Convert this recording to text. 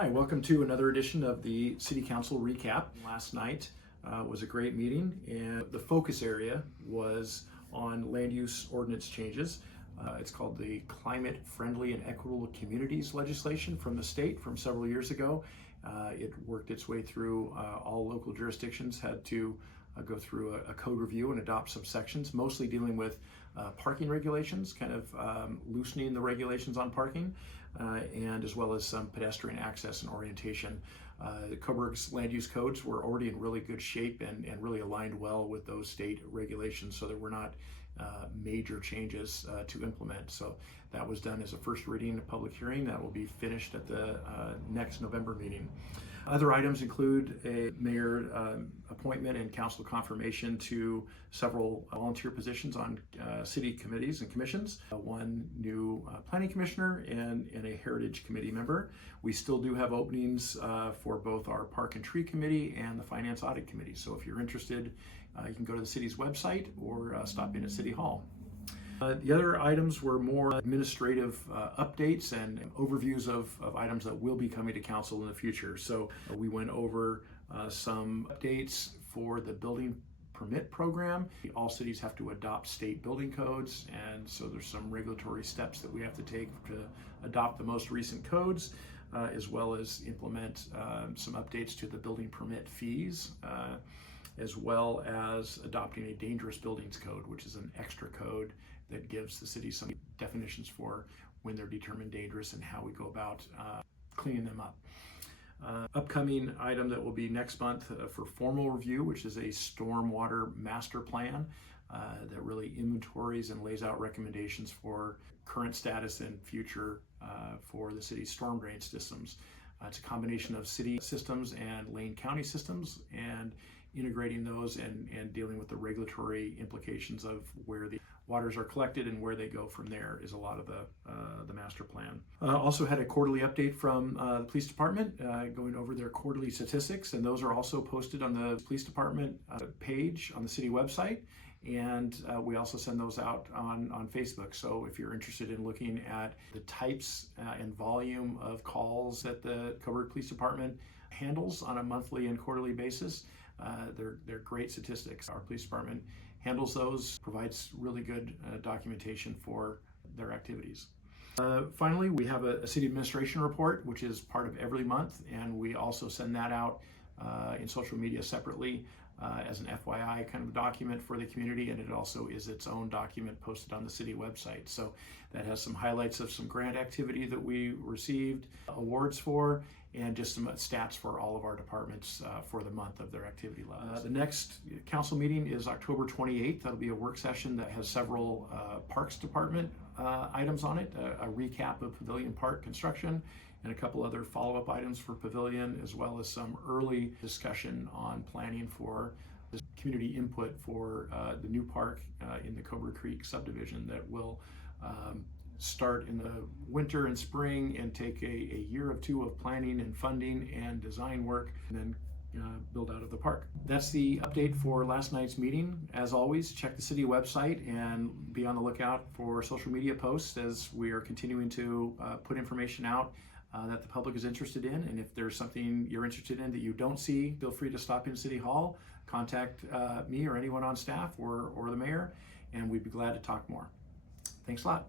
Hi, welcome to another edition of the City Council Recap. Last night was a great meeting, and the focus area was on land use ordinance changes. It's called the Climate Friendly and Equitable Communities legislation from the state from several years ago. It worked its way through all local jurisdictions, had to go through a code review and adopt some sections, mostly dealing with parking regulations, kind of loosening the regulations on parking, and as well as some pedestrian access and orientation. Coburg's land use codes were already in really good shape and really aligned well with those state regulations, so there were not major changes to implement. So that was done as a first reading, a public hearing that will be finished at the next November meeting. Other items include a mayor appointment and council confirmation to several volunteer positions on city committees and commissions, one new planning commissioner and a heritage committee member. We still do have openings for both our park and tree committee and the finance audit committee. So if you're interested, you can go to the city's website or stop in at City Hall. The other items were more administrative updates and overviews of items that will be coming to council in the future. So we went over some updates for the building permit program. All cities have to adopt state building codes, and so there's some regulatory steps that we have to take to adopt the most recent codes, as well as implement some updates to the building permit fees, as well as adopting a dangerous buildings code, which is an extra code that gives the city some definitions for when they're determined dangerous and how we go about cleaning them up. Upcoming item that will be next month for formal review, which is a stormwater master plan that really inventories and lays out recommendations for current status and future for the city's storm drain systems. It's a combination of city systems and Lane County systems, and integrating those and dealing with the regulatory implications of where the waters are collected and where they go from there is a lot of the master plan. Also had a quarterly update from the police department, going over their quarterly statistics, and those are also posted on the police department page on the city website. And we also send those out on Facebook. So if you're interested in looking at the types and volume of calls that the Coburg Police Department handles on a monthly and quarterly basis, they're great statistics. Our police department handles those, provides really good documentation for their activities. Finally, we have a city administration report, which is part of every month, and we also send that out in social media separately as an FYI kind of document for the community, and it also is its own document posted on the city website. So that has some highlights of some grant activity that we received awards for, and just some stats for all of our departments for the month of their activity levels. The next council meeting is October 28th. That'll be a work session that has several Parks Department items on it, a recap of Pavilion Park construction, and a couple other follow-up items for Pavilion, as well as some early discussion on planning for the community input for the new park in the Coburg Creek subdivision that will start in the winter and spring and take a year or two of planning and funding and design work, and then build out of the park. That's the update for last night's meeting. As always, check the city website and be on the lookout for social media posts as we are continuing to put information out that the public is interested in. And if there's something you're interested in that you don't see, feel free to stop in City Hall, contact me or anyone on staff or the mayor, and we'd be glad to talk more. Thanks a lot.